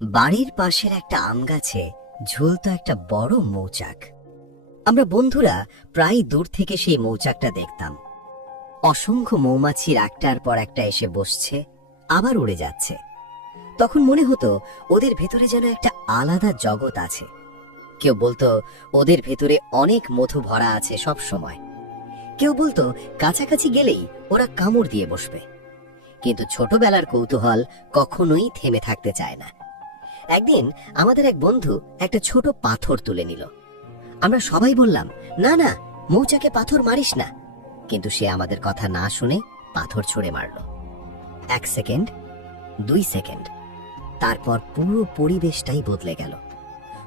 বাড়ির পাশের একটা আম গাছে ঝুলতো একটা বড় মৌচাক। আমরা বন্ধুরা প্রায় দূর থেকে সেই মৌচাকটা দেখতাম। অসংখ্য মৌমাছির একটার পর একটা এসে বসছে, আবার উড়ে যাচ্ছে। তখন মনে হতো ওদের ভেতরে যেন একটা আলাদা জগৎ আছে। কেউ বলতো ওদের ভেতরে অনেক মধু ভরা আছে সব সময়। কেউ বলতো কাছাকাছি গেলেই ওরা কামড় দিয়ে বসবে। কিন্তু ছোটবেলার কৌতূহল কখনোই থেমে থাকতে চায় না। একদিন আমাদের এক বন্ধু একটা ছোট পাথর তুলে নিল। আমরা সবাই বললাম, না না, মৌচাকে পাথর মারিস না। কিন্তু সে আমাদের কথা না শুনে পাথর ছুঁড়ে মারল। 1 সেকেন্ড, 2 সেকেন্ড, তারপর পুরো পরিবেশটাই বদলে গেল।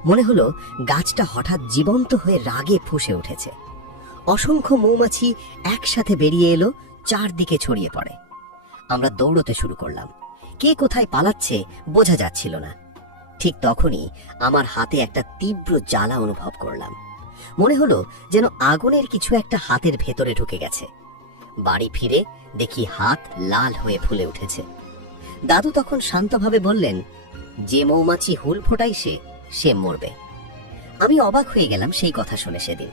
মনে হলো গাছটা হঠাৎ জীবন্ত হয়ে রাগে ফুঁসে উঠেছে। অসংখ্য মৌমাছি একসাথে বেরিয়ে এলো, চারদিকে ছড়িয়ে পড়ে। আমরা দৌড়তে শুরু করলাম। কে কোথায় পালাচ্ছে বোঝা যাচ্ছিল না। ঠিক তখনই আমার হাতে একটা তীব্র জ্বালা অনুভব করলাম। মনে হলো যেন আগুনের কিছু একটা হাতের ভেতরে ঢুকে গেছে। বাড়ি ফিরে দেখি হাত লাল হয়ে ফুলে উঠেছে। দাদু তখন শান্তভাবে বললেন, যে মৌমাছি হুল ফোটাইছে সে মরবে। আমি অবাক হয়ে গেলাম সেই কথা শুনে। সেদিন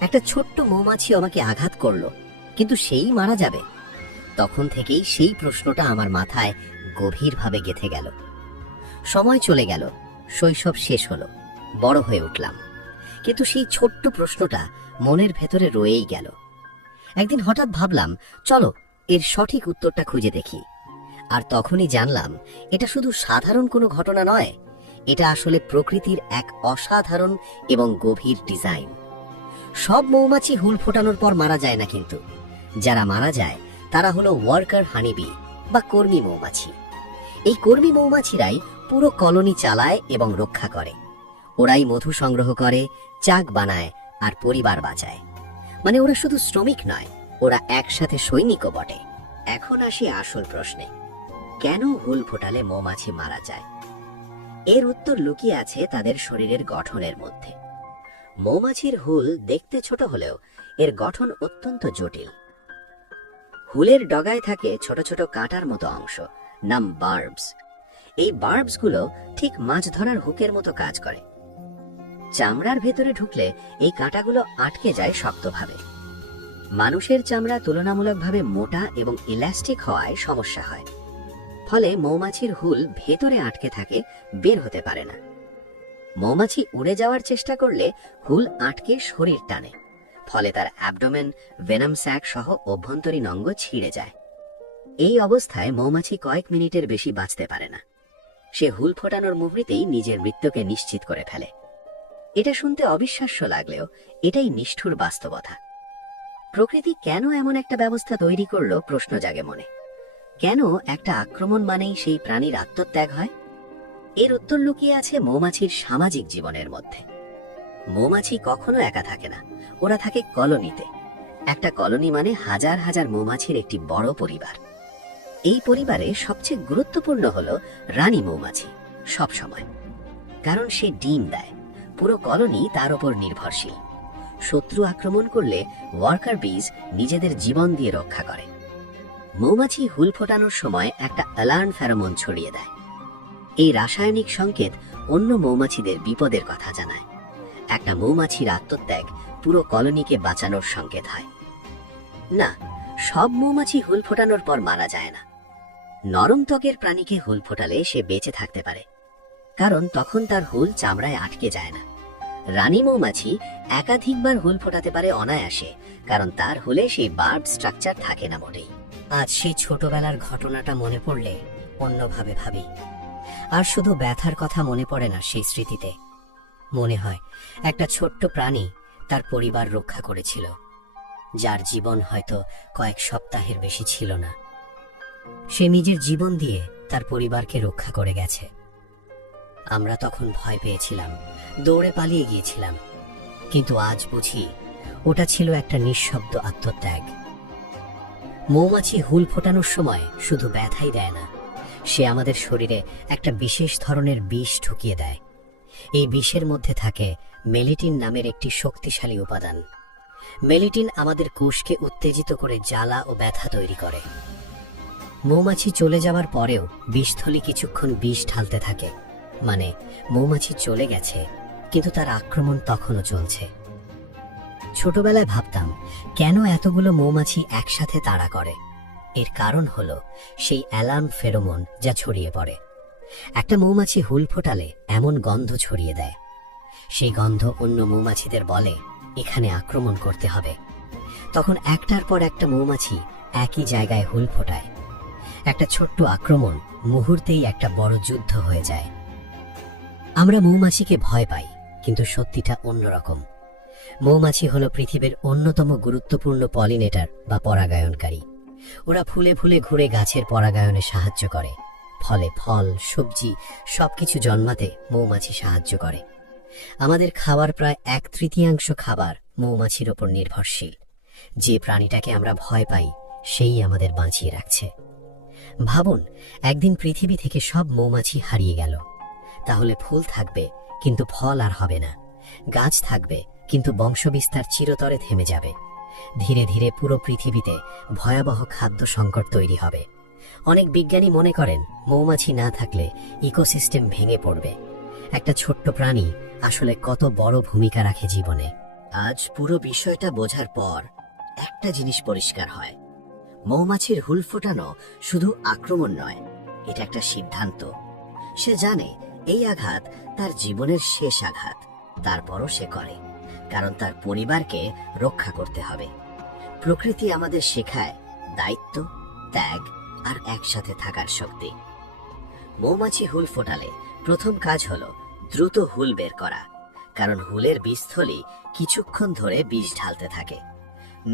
একটা ছোট্ট মৌমাছি আমাকে আঘাত করলো, কিন্তু সেই মারা যাবে? তখন থেকেই সেই প্রশ্নটা আমার মাথায় গভীরভাবে গেঁথে গেল। সময় চলে গেল, শৈশব শেষ হলো, বড় হয়ে উঠলাম, কিন্তু সেই ছোট্ট প্রশ্নটা মনের ভেতরে রয়েই গেল। একদিন হঠাৎ ভাবলাম, চলো এর সঠিক উত্তরটা খুঁজে দেখি। আর তখনই জানলাম এটা শুধু সাধারণ কোনো ঘটনা নয়, এটা আসলে প্রকৃতির এক অসাধারণ এবং গভীর ডিজাইন। সব মৌমাছি হুল ফোটানোর পর মারা যায় না, কিন্তু যারা মারা যায় তারা হলো ওয়ার্কার হানিবি বা কর্মী মৌমাছি। এই কর্মী মৌমাছিরাই পুরো কলোনি চালায় এবং রক্ষা করে। ওরাই মধু সংগ্রহ করে, চাক বানায় আর পরিবার বাঁচায়। মানে ওরা শুধু শ্রমিক নয়, ওরা একসাথে সৈনিকও বটে। এখন আসি আসল প্রশ্নে, কেন হুল ফোটালে মৌমাছি মারা যায়? এর উত্তর লুকিয়ে আছে তাদের শরীরের গঠনের মধ্যে। মৌমাছির হুল দেখতে ছোট হলেও এর গঠন অত্যন্ত জটিল। হুলের ডগায় থাকে ছোট ছোট কাঁটার মতো অংশ, নাম বার্বস। এই বার্বসগুলো ঠিক মাছ ধরার হুকের মতো কাজ করে। চামড়ার ভেতরে ঢুকলে এই কাঁটাগুলো আটকে যায় শক্তভাবে। মানুষের চামড়া তুলনামূলকভাবে মোটা এবং ইলাস্টিক হওয়ায় সমস্যা হয়। ফলে মৌমাছির হুল ভেতরে আটকে থাকে, বের হতে পারে না। মৌমাছি উড়ে যাওয়ার চেষ্টা করলে হুল আটকে শরীর টানে, ফলে তার অ্যাবডোমেন, ভেনাম স্যাক সহ অভ্যন্তরীণ অঙ্গ ছিঁড়ে যায়। এই অবস্থায় মৌমাছি কয়েক মিনিটের বেশি বাঁচতে পারে না। সে হুল ফোটানোর মুহূর্তেই নিজের মৃত্যুকে নিশ্চিত করে ফেলে। এটা শুনতে অবিশ্বাস্য লাগলেও এটাই নিষ্ঠুর বাস্তবতা। প্রকৃতি কেন এমন একটা ব্যবস্থা তৈরি করলো প্রশ্ন জাগে মনে। কেন একটা আক্রমণ মানেই সেই প্রাণীর আত্মত্যাগ হয়? এর উত্তর লুকিয়ে আছে মৌমাছির সামাজিক জীবনের মধ্যে। মৌমাছি কখনো একা থাকে না, ওরা থাকে কলোনিতে। একটা কলোনি মানে হাজার হাজার মৌমাছির একটি বড় পরিবার। এই পরিবারে সবচেয়ে গুরুত্বপূর্ণ হলো রানী মৌমাছি, সব সময়। কারণ সে ডিম দেয়, পুরো কলোনি তার উপর নির্ভরশীল। শত্রু আক্রমণ করলে ওয়ার্কার বিজ নিজেদের জীবন দিয়ে রক্ষা করে। মৌমাছি হুল ফোটানোর সময় একটা অ্যালার্ম ফেরোমন ছড়িয়ে দেয়। এই রাসায়নিক সংকেত অন্য মৌমাছিদের বিপদের কথা জানায়। একটা মৌমাছির আত্মত্যাগ পুরো কলোনিকে বাঁচানোর সংকেত হয়। না, সব মৌমাছি হুল ফোটানোর পর মারা যায় না। নরম ত্বকের প্রাণীকে হুল ফোটালে সে বেঁচে থাকতে পারে, কারণ তখন তার হুল চামড়ায় আটকে যায় না। রানী মৌমাছি একাধিকবার হুল ফোটাতে পারে অনায়াসে, কারণ তার হুলে সেই বার্ব স্ট্রাকচার থাকে না মোটেই। আজ সেই ছোটবেলার ঘটনাটা মনে পড়লে অন্যভাবে ভাবি। আর শুধু ব্যথার কথা মনে পড়ে না, সেই স্মৃতিতে মনে হয় একটা ছোট্ট প্রাণী তার পরিবার রক্ষা করেছিল, যার জীবন হয়তো কয়েক সপ্তাহের বেশি ছিল না। সে নিজের জীবন দিয়ে তার পরিবারকে রক্ষা করে গেছে। আমরা তখন ভয় পেয়েছিলাম, দৌড়ে পালিয়ে গিয়েছিলাম, কিন্তু আজ বুঝি ওটা ছিল একটা নিঃশব্দ আত্মত্যাগ। মৌমাছি হুল ফোটানোর সময় শুধু ব্যথাই দেয় না, সে আমাদের শরীরে একটা বিশেষ ধরনের বিষ ঢুকিয়ে দেয়। এই বিষের মধ্যে থাকে মেলিটিন নামের একটি শক্তিশালী উপাদান। মেলিটিন আমাদের কোষকে উত্তেজিত করে জ্বালা ও ব্যথা তৈরি করে। মৌমাছি চলে যাওয়ার পরেও বিষথলি কিছুক্ষণ বিষ ঢালতে থাকে, মানে মৌমাছি চলে গেছে, কিন্তু তার আক্রমণ তখনও চলছে। ছোটবেলায় ভাবতাম কেন এতগুলো মৌমাছি একসাথে তাড়া করে। এর কারণ হলো সেই অ্যালার্ম ফেরোমন যা ছড়িয়ে পড়ে। একটা মৌমাছি হুল ফোটালে এমন গন্ধ ছড়িয়ে দেয়, সেই গন্ধ অন্য মৌমাছিদের বলে এখানে আক্রমণ করতে হবে। তখন একটার পর একটা মৌমাছি একই জায়গায় হুল ফোটায়। একটা ছোট্ট আক্রমণ মুহূর্তেই একটা বড় যুদ্ধ হয়ে যায়। আমরা মৌমাছিকে ভয় পাই, কিন্তু সত্যিটা অন্যরকম। মৌমাছি হলো পৃথিবীর অন্যতম গুরুত্বপূর্ণ পলিনেটর বা পরাগায়নকারী। ওরা ফুলে ফুলে ঘুরে গাছের পরাগায়নে সাহায্য করে, ফলে ফল, সবজি সবকিছু জন্মাতে মৌমাছি সাহায্য করে। আমাদের খাবার প্রায় 1/3 খাবার মৌমাছির ওপর নির্ভরশীল। যে প্রাণীটাকে আমরা ভয় পাই সেই আমাদের বাঁচিয়ে রাখছে। ভাবুন, একদিন পৃথিবী থেকে সব মৌমাছি হারিয়ে গেল, তাহলে ফুল থাকবে কিন্তু ফল আর হবে না, গাছ থাকবে কিন্তু বংশবিস্তার চিরতরে থেমে যাবে। ধীরে ধীরে পুরো পৃথিবীতে ভয়াবহ খাদ্য সংকট তৈরি হবে। অনেক বিজ্ঞানী মনে করেন মৌমাছি না থাকলে ইকোসিস্টেম ভেঙে পড়বে। একটা ছোট্ট প্রাণী আসলে কত বড় ভূমিকা রাখে জীবনে। আজ পুরো বিষয়টা বোঝার পর একটা জিনিস পরিষ্কার হয়, মৌমাছির হুল ফোটানো শুধু আক্রমণ নয়, এটা একটা সিদ্ধান্ত। সে জানে এই আঘাত তার জীবনের শেষ আঘাত, তারপরও সে করে, কারণ তার পরিবারকে রক্ষা করতে হবে। প্রকৃতি আমাদের শেখায় দায়িত্ব, ত্যাগ আর একসাথে থাকার শক্তি। মৌমাছি হুল ফোটালে প্রথম কাজ হলো দ্রুত হুল বের করা, কারণ হুলের বীজথলি কিছুক্ষণ ধরে বিষ ঢালতে থাকে।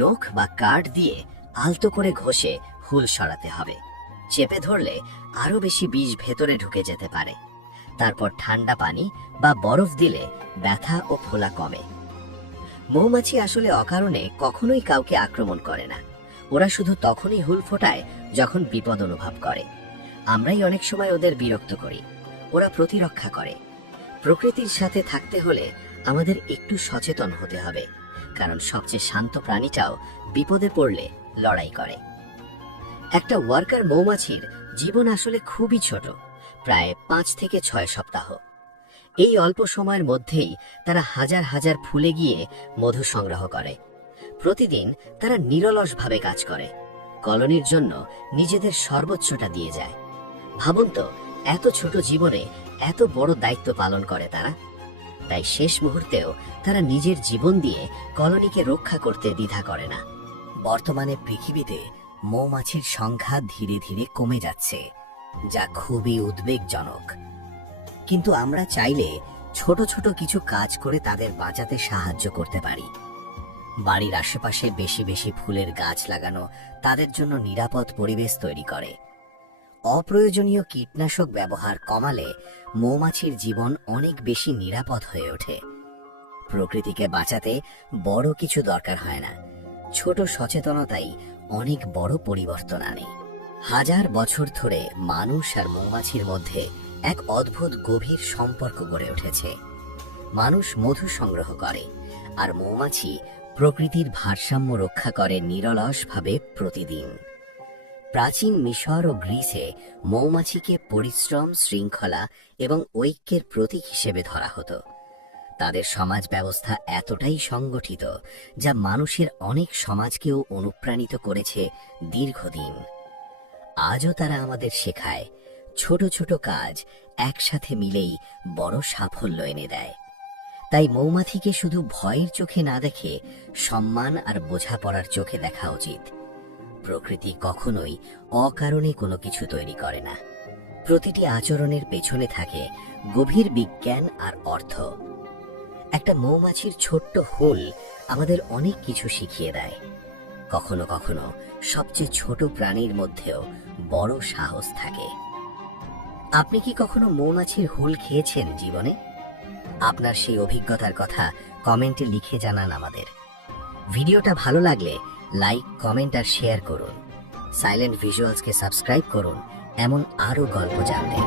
নখ বা কাঠ দিয়ে আলতো করে ঘষে হুল সরাতে হবে। চেপে ধরলে আরো বেশি বিষ ভেতরে ঢুকে যেতে পারে। তারপর ঠান্ডা পানি বা বরফ দিলে ব্যথা ও ফোলা কমে। মৌমাছি আসলে অকারণে কখনোই কাউকে আক্রমণ করে না। ওরা শুধু তখনই হুল ফোটায় যখন বিপদ অনুভব করে। আমরাই অনেক সময় ওদের বিরক্ত করি, ওরা প্রতিরক্ষা করে। প্রকৃতির সাথে থাকতে হলে আমাদের একটু সচেতন হতে হবে, কারণ সবচেয়ে শান্ত প্রাণীটাও বিপদে পড়লে লড়াই করে। একটা ওয়ার্কার মৌমাছির জীবন আসলে খুবই ছোট, প্রায় 5 থেকে 6 সপ্তাহ। এই অল্প সময়ের মধ্যেই তারা হাজার হাজার ফুলে গিয়ে মধু সংগ্রহ করে। প্রতিদিন তারা নিরলসভাবে কাজ করে, কলোনির জন্য নিজেদের সর্বোচ্চটা দিয়ে যায়। ভাবুন তো, এত ছোট জীবনে এত বড় দায়িত্ব পালন করে তারা। তাই শেষ মুহূর্তেও তারা নিজের জীবন দিয়ে কলোনিকে রক্ষা করতে দ্বিধা করে না। বর্তমানে পৃথিবীতে মৌমাছির সংখ্যা ধীরে ধীরে কমে যাচ্ছে, যা খুবই উদ্বেগজনক। কিন্তু আমরা চাইলে ছোট ছোট কিছু কাজ করে তাদের বাঁচাতে সাহায্য করতে পারি। বাড়ির আশেপাশে বেশি বেশি ফুলের গাছ লাগানো তাদের জন্য নিরাপদ পরিবেশ তৈরি করে। অপ্রয়োজনীয় কীটনাশক ব্যবহার কমালে মৌমাছির জীবন অনেক বেশি নিরাপদ হয়ে ওঠে। প্রকৃতিকে বাঁচাতে বড় কিছু দরকার হয় না, ছোট সচেতনতাই অনেক বড় পরিবর্তন আনে। হাজার বছর ধরে মানুষ আর মৌমাছির মধ্যে এক অদ্ভুত গভীর সম্পর্ক গড়ে উঠেছে। মানুষ মধু সংগ্রহ করে, আর মৌমাছি প্রকৃতির ভারসাম্য রক্ষা করে নিরলসভাবে প্রতিদিন। প্রাচীন মিশর ও গ্রিসে মৌমাছিকে পরিশ্রম, শৃঙ্খলা এবং ঐক্যের প্রতীক হিসেবে ধরা হতো। তাদের সমাজ ব্যবস্থা এতটাই সংগঠিত যা মানুষের অনেক সমাজকেও অনুপ্রাণিত করেছে দীর্ঘদিন। আজও তারা আমাদের শেখায় ছোট ছোট কাজ একসাথে মিলেই বড় সাফল্য এনে দেয়। তাই মৌমাছিকে শুধু ভয়ের চোখে না দেখে সম্মান আর বোঝাপড়ার চোখে দেখা উচিত। প্রকৃতি কখনোই অকারণে কোনো কিছু তৈরি করে না। প্রতিটি আচরণের পেছনে থাকে গভীর বিজ্ঞান আর অর্থ। একটা মৌমাছির ছোট্ট হুল আমাদের অনেক কিছু শিখিয়ে দেয়। কখনো কখনো সবচেয়ে ছোট প্রাণীর মধ্যেও বড় সাহস থাকে। আপনি কি কখনো মৌমাছির হুল খেয়েছেন জীবনে? আপনার সেই অভিজ্ঞতার কথা কমেন্টে লিখে জানান আমাদের। ভিডিওটা ভালো লাগলে লাইক, কমেন্ট আর শেয়ার করুন। সাইলেন্ট ভিজুয়ালসকে সাবস্ক্রাইব করুন এমন আরও গল্প জানতে।